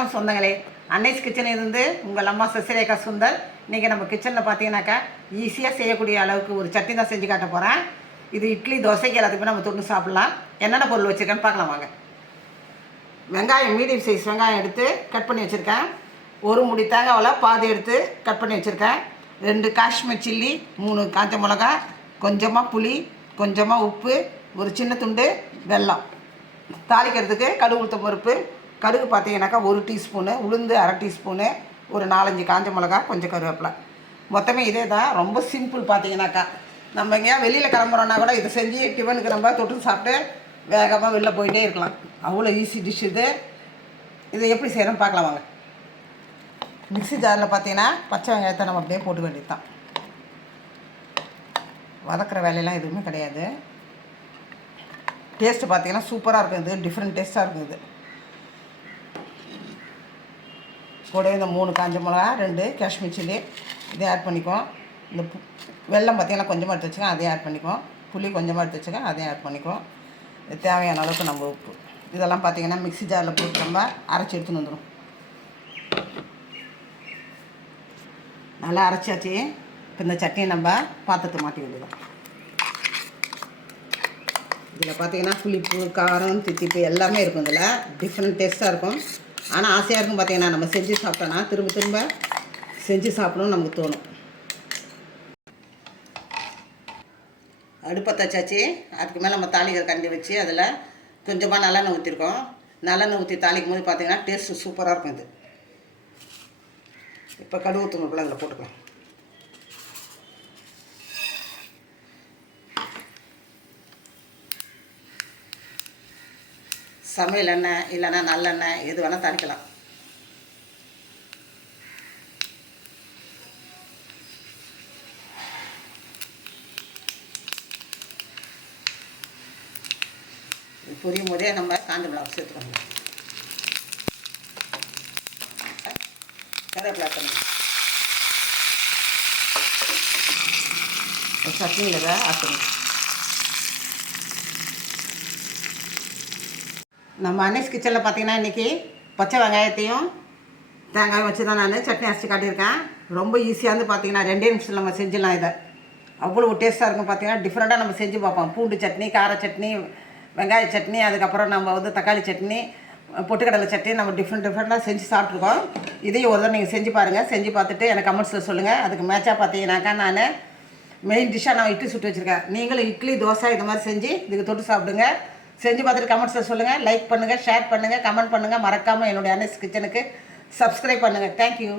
சொந்தங்களே. அன்னைஸ் கிச்சனில் இருந்து உங்கள் அம்மா சசிரேகா சுந்தர். இன்றைக்கி நம்ம கிச்சனில் பார்த்தீங்கன்னாக்கா ஈஸியாக செய்யக்கூடிய அளவுக்கு ஒரு சட்னி தான் செஞ்சு காட்ட போகிறேன் இது இட்லி தோசைக்கு எல்லாத்துக்குமே நம்ம தொட்டு சாப்பிட்லாம். என்னென்ன பொருள் வச்சுருக்கேன்னு பார்க்கலாம் வாங்க. வெங்காயம் மீடியம் சைஸ் வெங்காயம் எடுத்து கட் பண்ணி வச்சுருக்கேன். ஒரு முடி தேங்காவில் பாதி எடுத்து கட் பண்ணி வச்சுருக்கேன். ரெண்டு காஷ்மீர் சில்லி மூணு காஞ்ச மிளகா கொஞ்சமாக புளி கொஞ்சமாக உப்பு ஒரு சின்ன துண்டு வெல்லம். தாளிக்கிறதுக்கு கடுகு உளுத்த பருப்பு கடுகு பார்த்தீங்கன்னாக்கா ஒரு டீஸ்பூனு உளுந்து அரை டீஸ்பூனு ஒரு நாலஞ்சு காஞ்ச மிளகா கொஞ்சம் கருவேப்பிலை. மொத்தமே இதே தான் ரொம்ப சிம்பிள் பார்த்தீங்கன்னாக்கா. நம்ம எங்கேயா வெளியில் கிளம்புறோன்னா கூட இதை செஞ்சு டிஃபனுக்கு நம்ம தொட்டு சாப்பிட்டு வேகமாக வெளில போயிட்டே இருக்கலாம். அவ்வளோ ஈஸி டிஷ் இது. இதை எப்படி செய்யணும்னு பார்க்கலாம் வாங்க. மிக்ஸி ஜாரில் பார்த்தீங்கன்னா பச்சை வெங்காயத்தை நம்ம அப்படியே போட்டு வேண்டியது தான் வதக்கிற வேலையெல்லாம் எதுவுமே கிடையாது. டேஸ்ட்டு பார்த்தீங்கன்னா சூப்பராக இருக்குது இது. டிஃப்ரெண்ட் டேஸ்ட்டாக இருக்குது கூட இந்த மூணு காஞ்ச மிளகா ரெண்டு காஷ்மீர் சில்லி இதை ஆட் பண்ணிக்குவோம் இந்த பு- வெல்லம் பார்த்தீங்கன்னா கொஞ்சமாக எடுத்து வச்சுக்கோங்க அதையும் ஆட் பண்ணிக்குவோம் புளி கொஞ்சமாக எடுத்து வச்சுக்கோங்க அதையும் ஆட் பண்ணிக்குவோம் இது தேவையான அளவுக்கு நம்ம உப்பு. இதெல்லாம் பார்த்திங்கன்னா மிக்ஸி ஜாரில் போட்டு நம்ம அரைச்சி எடுத்துன்னு வந்துடும் நல்லா அரைச்சாச்சு. இப்போ இந்த சட்னியை நம்ம பாத்திரத்தை மாட்டி வேண்டியதான் இதில் பார்த்தீங்கன்னா புளிப்பு காரம் தித்திப்பு எல்லாமே இருக்கும் இதில். டிஃப்ரெண்ட் டேஸ்ட்டாக இருக்கும். ஆனால் ஆசையாக இருக்கும் பார்த்தீங்கன்னா நம்ம செஞ்சு சாப்பிட்டோன்னா திரும்ப திரும்ப செஞ்சு சாப்பிடணும்னு நமக்கு தோணும். அடுப்பை தச்சாச்சு. அதுக்கு மேலே நம்ம தாளிக்கிற கண்டி வச்சு அதில் கொஞ்சமாக நல்லெண்ணெய் ஊற்றிருக்கோம் நல்லெண்ணெய் ஊற்றி தாளிக்கும் போது பார்த்தீங்கன்னா டேஸ்ட்டு சூப்பராக இருக்கும் இது. இப்போ கடுகு ஊற்றணுக்குள்ள அதில் போட்டுக்கலாம். சமையல் எண்ணெய் இல்லைன்னா நல்லெண்ணெய் எது வேணால் தாளிக்கலாம். இது பொரியும் போதே நம்ம காஞ்ச மிளகா சேர்த்துக்கணும். கருவேப்பிலை பண்ணி சட்னியில் தான் ஆக்கணும் நம்ம அன்னைஸ் கிச்சனில் பார்த்தீங்கன்னா இன்றைக்கி பச்சை வெங்காயத்தையும் தேங்காயும் வச்சு தான் நான். சட்னி அரைச்சி காட்டியிருக்கேன். ரொம்ப ஈஸியாக வந்து பார்த்தீங்கன்னா ரெண்டே நிமிஷத்தில் நம்ம செஞ்சிடலாம் இதை. அவ்வளோ டேஸ்ட்டாக இருக்கும் பார்த்தீங்கன்னா டிஃப்ரெண்ட்டாக நம்ம செஞ்சு பார்ப்போம். பூண்டு சட்னி கார சட்னி வெங்காய சட்னி அதுக்கப்புறம் நம்ம வந்து தக்காளி சட்னி பொட்டுக்கடலை சட்னி நம்ம டிஃப்ரெண்ட் டிஃப்ரெண்ட்டாக செஞ்சு சாப்பிட்ருக்கோம் இதையும் ஒரு தடவை நீங்கள் செஞ்சு பாருங்கள் செஞ்சு பார்த்துட்டு எனக்கு கமெண்ட்ஸில் சொல்லுங்கள் அதுக்கு மேட்சாக பார்த்தீங்கன்னாக்கா நான் மெயின் டிஷ்ஷாக நான் இட்லி சுட்டு வச்சுருக்கேன். நீங்களும் இட்லி தோசை இது மாதிரி செஞ்சு இதுக்கு தொட்டு சாப்பிடுங்க. செஞ்சு பார்த்துட்டு கமெண்ட்ஸில் சொல்லுங்கள் லைக் பண்ணுங்கள் ஷேர் பண்ணுங்கள் கமெண்ட் பண்ணுங்கள் மறக்காமல் என்னுடைய அனஸ் கிச்சனுக்கு சப்ஸ்கிரைப் பண்ணுங்கள் தேங்க்யூ